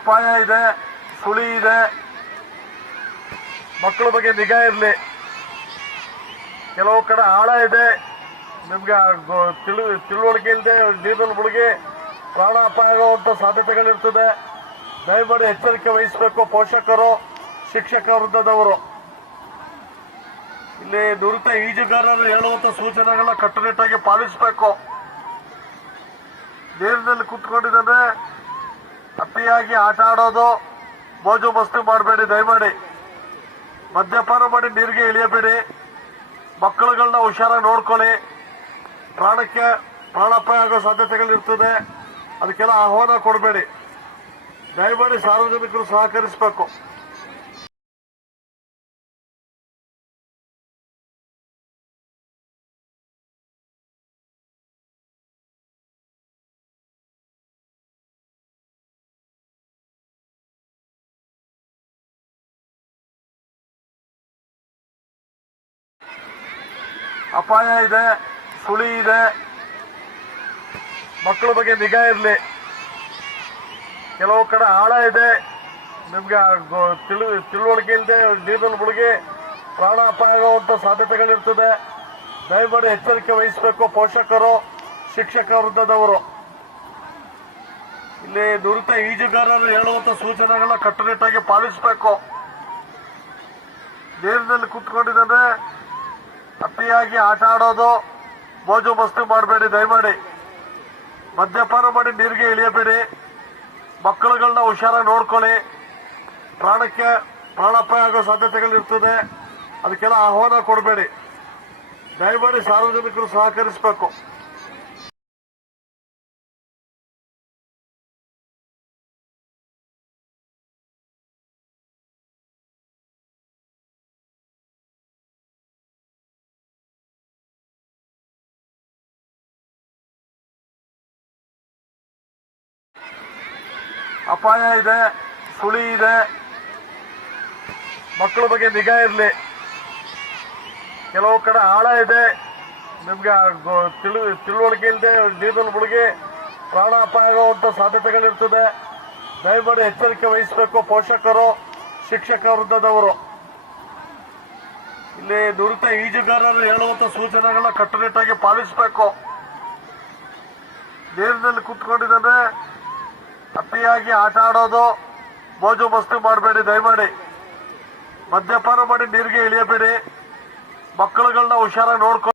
ಅಪಾಯ ಇದೆ, ಸುಳಿ ಇದೆ. ಮಕ್ಕಳ ಬಗ್ಗೆ ನಿಗಾ ಇರಲಿ. ಕೆಲವು ಕಡೆ ಆಳ ಇದೆ. ನಿಮ್ಗೆ ತಿಳು, ತಿಳುವಳಿಕೆ ಇಲ್ಲದೆ ನೀರಲ್ಲಿ ಮುಳುಗಿ ಪ್ರಾಣ ಅಪಾಯ ಆಗುವಂಥ ಸಾಧ್ಯತೆಗಳಿರ್ತದೆ. ದಯಮಾಡಿ ಎಚ್ಚರಿಕೆ ವಹಿಸಬೇಕು ಪೋಷಕರು, ಶಿಕ್ಷಕ ವೃದ್ಧದವರು ಇಲ್ಲಿ ನುರಿತ ಈಜುಗಾರರು ಹೇಳುವಂಥ ಸೂಚನೆಗಳನ್ನ ಕಟ್ಟುನಿಟ್ಟಾಗಿ ಪಾಲಿಸಬೇಕು. ನೀರಿನಲ್ಲಿ ಕುತ್ಕೊಂಡಿದ್ರೆ ಅತಿಯಾಗಿ ಆಟ ಆಡೋದು, ಮೋಜು ಮಸ್ತಿ ಮಾಡಬೇಡಿ, ದಯಮಾಡಿ. ಮದ್ಯಪಾನ ಮಾಡಿ ನೀರಿಗೆ ಇಳಿಯಬೇಡಿ. ಮಕ್ಕಳುಗಳನ್ನ ಹುಷಾರಾಗಿ ನೋಡ್ಕೊಳ್ಳಿ. ಪ್ರಾಣಕ್ಕೆ ಪ್ರಾಣಾಪಾಯ ಆಗೋ ಸಾಧ್ಯತೆಗಳಿರ್ತದೆ ಅದಕ್ಕೆಲ್ಲ ಆಹ್ವಾನ ಕೊಡಬೇಡಿ. ದಯಮಾಡಿ ಸಾರ್ವಜನಿಕರು ಸಹಕರಿಸಬೇಕು. ಅಪಾಯ ಇದೆ, ಸುಳಿ ಇದೆ. ಮಕ್ಕಳ ಬಗ್ಗೆ ನಿಗಾ ಇರಲಿ. ಕೆಲವು ಕಡೆ ಆಳ ಇದೆ. ನಿಮ್ಗೆ ತಿಳು, ತಿಳುವಳಿಕೆ ಇಲ್ಲದೆ ನೀರಲ್ಲಿ ಮುಳುಗಿ ಪ್ರಾಣ ಅಪಾಯ ಆಗುವಂಥ ಸಾಧ್ಯತೆಗಳಿರ್ತದೆ. ದಯಮಾಡಿ ಎಚ್ಚರಿಕೆ ವಹಿಸಬೇಕು ಪೋಷಕರು ಶಿಕ್ಷಕ ವೃದ್ಧದವರು ಇಲ್ಲಿ ನುರಿತ ಈಜುಗಾರರು ಹೇಳುವಂತ ಸೂಚನೆಗಳನ್ನ ಕಟ್ಟುನಿಟ್ಟಾಗಿ ಪಾಲಿಸಬೇಕು. ನೀರಿನಲ್ಲಿ ಕುತ್ಕೊಂಡಿದ್ರೆ ಅತಿಯಾಗಿ ಆಟ ಆಡೋದು, ಮೋಜು ಮಸ್ತಿ ಮಾಡಬೇಡಿ, ದಯಮಾಡಿ. ಮದ್ಯಪಾನ ಮಾಡಿ ನೀರಿಗೆ ಇಳಿಯಬೇಡಿ. ಮಕ್ಕಳುಗಳನ್ನ ಹುಷಾರಾಗಿ ನೋಡ್ಕೊಳ್ಳಿ. ಪ್ರಾಣಕ್ಕೆ ಪ್ರಾಣಾಪಾಯ ಆಗೋ ಸಾಧ್ಯತೆಗಳಿರ್ತದೆ ಅದಕ್ಕೆಲ್ಲ ಆಹ್ವಾನ ಕೊಡಬೇಡಿ. ದಯಮಾಡಿ ಸಾರ್ವಜನಿಕರು ಸಹಕರಿಸಬೇಕು. ಅಪಾಯ ಇದೆ, ಸುಳಿ ಇದೆ. ಮಕ್ಕಳ ಬಗ್ಗೆ ನಿಗಾ ಇರಲಿ. ಕೆಲವು ಕಡೆ ಆಳ ಇದೆ. ನಿಮ್ಗೆ ತಿಳು, ತಿಳುವಳಿಕೆ ಇಲ್ಲದೆ ನೀರಲ್ಲಿ ಮುಳುಗಿ ಪ್ರಾಣ ಅಪಾಯ ಆಗುವಂಥ ಸಾಧ್ಯತೆಗಳಿರ್ತದೆ. ದಯಮಾಡಿ ಎಚ್ಚರಿಕೆ ವಹಿಸಬೇಕು ಪೋಷಕರು, ಶಿಕ್ಷಕ ವೃದ್ಧದವರು ಇಲ್ಲಿ ನುರಿತ ಈಜುಗಾರರು ಹೇಳುವಂಥ ಸೂಚನೆಗಳನ್ನ ಕಟ್ಟುನಿಟ್ಟಾಗಿ ಪಾಲಿಸಬೇಕು. ನೀರಿನಲ್ಲಿ ಕುತ್ಕೊಂಡಿದ್ರೆ ಅತಿಯಾಗಿ ಆಟ ಆಡೋದು ಮೋಜು ಮಸ್ತಿ ಮಾಡಬೇಡಿ ದಯಮಾಡಿ. ಮದ್ಯಪಾನ ಮಾಡಿ ನೀರಿಗೆ ಇಳಿಯಬೇಡಿ. ಮಕ್ಕಳುಗಳನ್ನ ಹುಷಾರಾಗಿ ನೋಡ್ಕೊಳ್ಳಿ